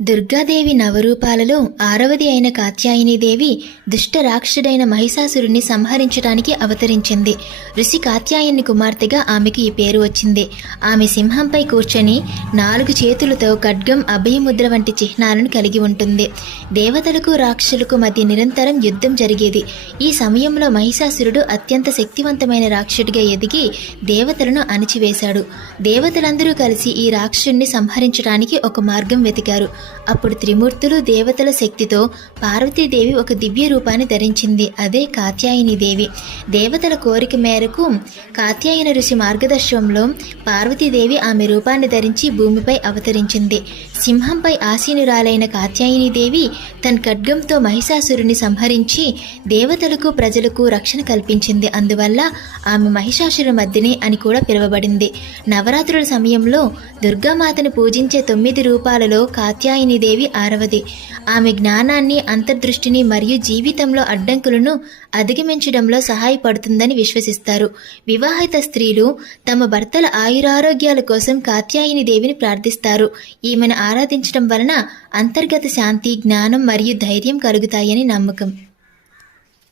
దుర్గాదేవి నవరూపాలలో 6వది అయిన కాత్యాయనీదేవి దుష్ట రాక్షసుడైన మహిషాసురుణ్ణి సంహరించడానికి అవతరించింది. ఋషి కాత్యాయని కుమార్తెగా ఆమెకు ఈ పేరు వచ్చింది. ఆమె సింహంపై కూర్చొని 4 చేతులతో ఖడ్గం, అభయముద్ర వంటి చిహ్నాలను కలిగి ఉంటుంది. దేవతలకు రాక్షసులకు మధ్య నిరంతరం యుద్ధం జరిగేది. ఈ సమయంలో మహిషాసురుడు అత్యంత శక్తివంతమైన రాక్షసుడిగా ఎదిగి దేవతలను అణిచివేశాడు. దేవతలందరూ కలిసి ఈ రాక్షసుడిని సంహరించడానికి ఒక మార్గం వెతికారు. అప్పుడు త్రిమూర్తులు దేవతల శక్తితో పార్వతీదేవి ఒక దివ్య రూపాన్ని ధరించింది. అదే కాత్యాయనీదేవి. దేవతల కోరిక మేరకు కాత్యాయన ఋషి మార్గదర్శనంలో పార్వతీదేవి ఆమె రూపాన్ని ధరించి భూమిపై అవతరించింది. సింహంపై ఆసీనురాలైన కాత్యాయనీదేవి తన ఖడ్గంతో మహిషాసురుని సంహరించి దేవతలకు ప్రజలకు రక్షణ కల్పించింది. అందువల్ల ఆమె మహిషాసుర మర్దిని అని కూడా పిలువబడింది. నవరాత్రుల సమయంలో దుర్గామాతను పూజించే 9 రూపాలలో కాత్యాయనీదేవి 6వది. ఆమె జ్ఞానాన్ని, అంతర్దృష్టిని మరియు జీవితంలో అడ్డంకులను అధిగమించడంలో సహాయపడుతుందని విశ్వసిస్తారు. వివాహిత స్త్రీలు తమ భర్తల ఆయురారోగ్యాల కోసం కాత్యాయనీదేవిని ప్రార్థిస్తారు. ఈమెను ఆరాధించడం వలన అంతర్గత శాంతి, జ్ఞానం మరియు ధైర్యం కలుగుతాయని నమ్మకం.